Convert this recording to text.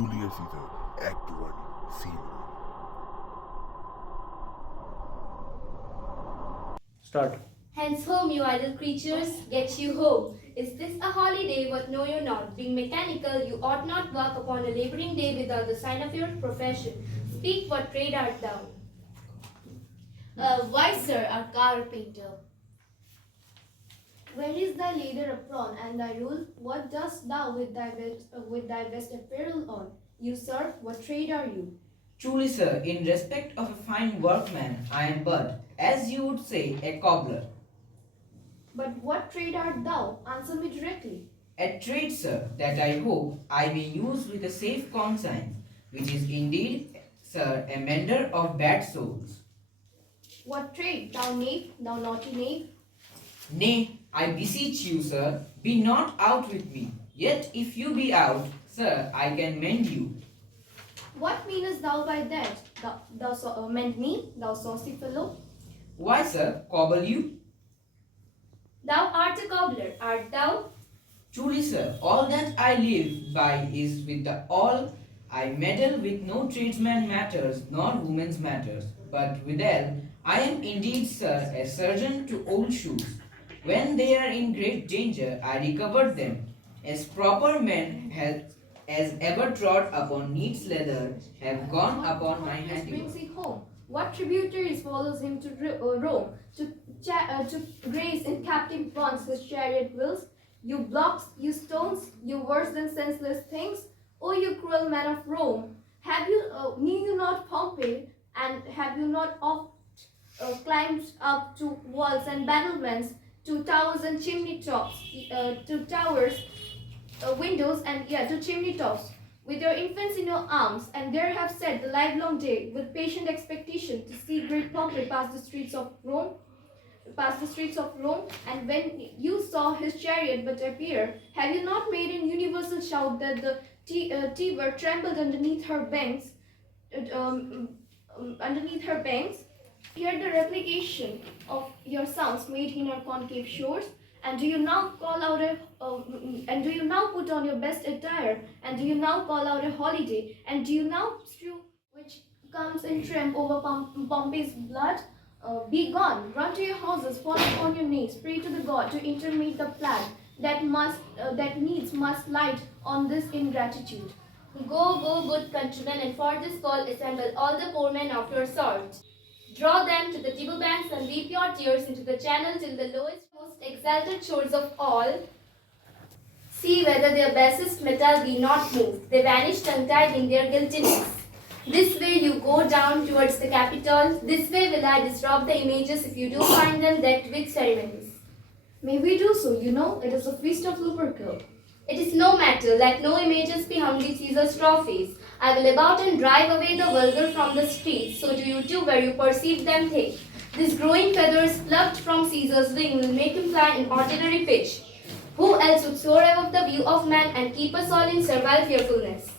Julius Act 1, Scene 1. Start. Hence home, you idle creatures, get you home. Is this a holiday? But no, you're not. Being mechanical, you ought not work upon a labouring day without the sign of your profession. Speak, what trade art thou? Why, sir, a carpenter. Where is thy leather apron and thy rule? What dost thou with thy best apparel on? You, sir, what trade are you? Truly, sir, in respect of a fine workman, I am but, as you would say, a cobbler. But what trade art thou? Answer me directly. A trade, sir, that I hope I may use with a safe conscience, which is indeed, sir, a mender of bad souls. What trade, thou knave, thou naughty knave? Nay, I beseech you, sir, be not out with me. Yet if you be out, sir, I can mend you. What meanest thou by that? Thou mend me, thou saucy fellow? Why, sir, cobble you? Thou art a cobbler, art thou? Truly, sir, all that I live by is with the all. I meddle with no tradesman matters, nor woman's matters. But withal, I am indeed, sir, a surgeon to old shoes. When they are in great danger, I recover them, as proper men as ever trod upon neat's leather have gone upon my What brings handiwork. he home? What tributaries follows him to Rome, to grace in captive bonds his chariot wheels? You blocks, you stones, you worse than senseless things. O you cruel men of Rome, knew you not Pompey, and have you not oft climbed up to walls and battlements, to towers and chimney tops, to towers, windows, and to chimney tops, with your infants in your arms, and there have sat the livelong day with patient expectation to see great Pompey pass the streets of Rome? And when you saw his chariot but appear, have you not made an universal shout that the Tiber trembled underneath her banks? Hear the replication of your sounds made in her concave shores. And do you now and do you now put on your best attire? And do you now call out a holiday? And do you now strew which comes in trim over Pompey's blood? Be gone, run to your houses, fall upon your knees, pray to the god to intermit the plague that needs must light on this ingratitude. Go, good countrymen, and for this call assemble all the poor men of your sort. Draw them to the Tiber banks and weep your tears into the channel till the lowest, most exalted shores of all see whether their basest metal be not moved. They vanish tongue-tied in their guiltiness. This way you go down towards the Capitol. This way will I disrobe the images if you do find them decked with ceremonies. May we do so, you know, it is a feast of Lupercal. It is no matter, let no images be hung with Caesar's trophies. I will about and drive away the vulgar from the streets, so do you too where you perceive them thick. These growing feathers plucked from Caesar's wing will make him fly in ordinary pitch. Who else would soar above the view of man and keep us all in servile fearfulness?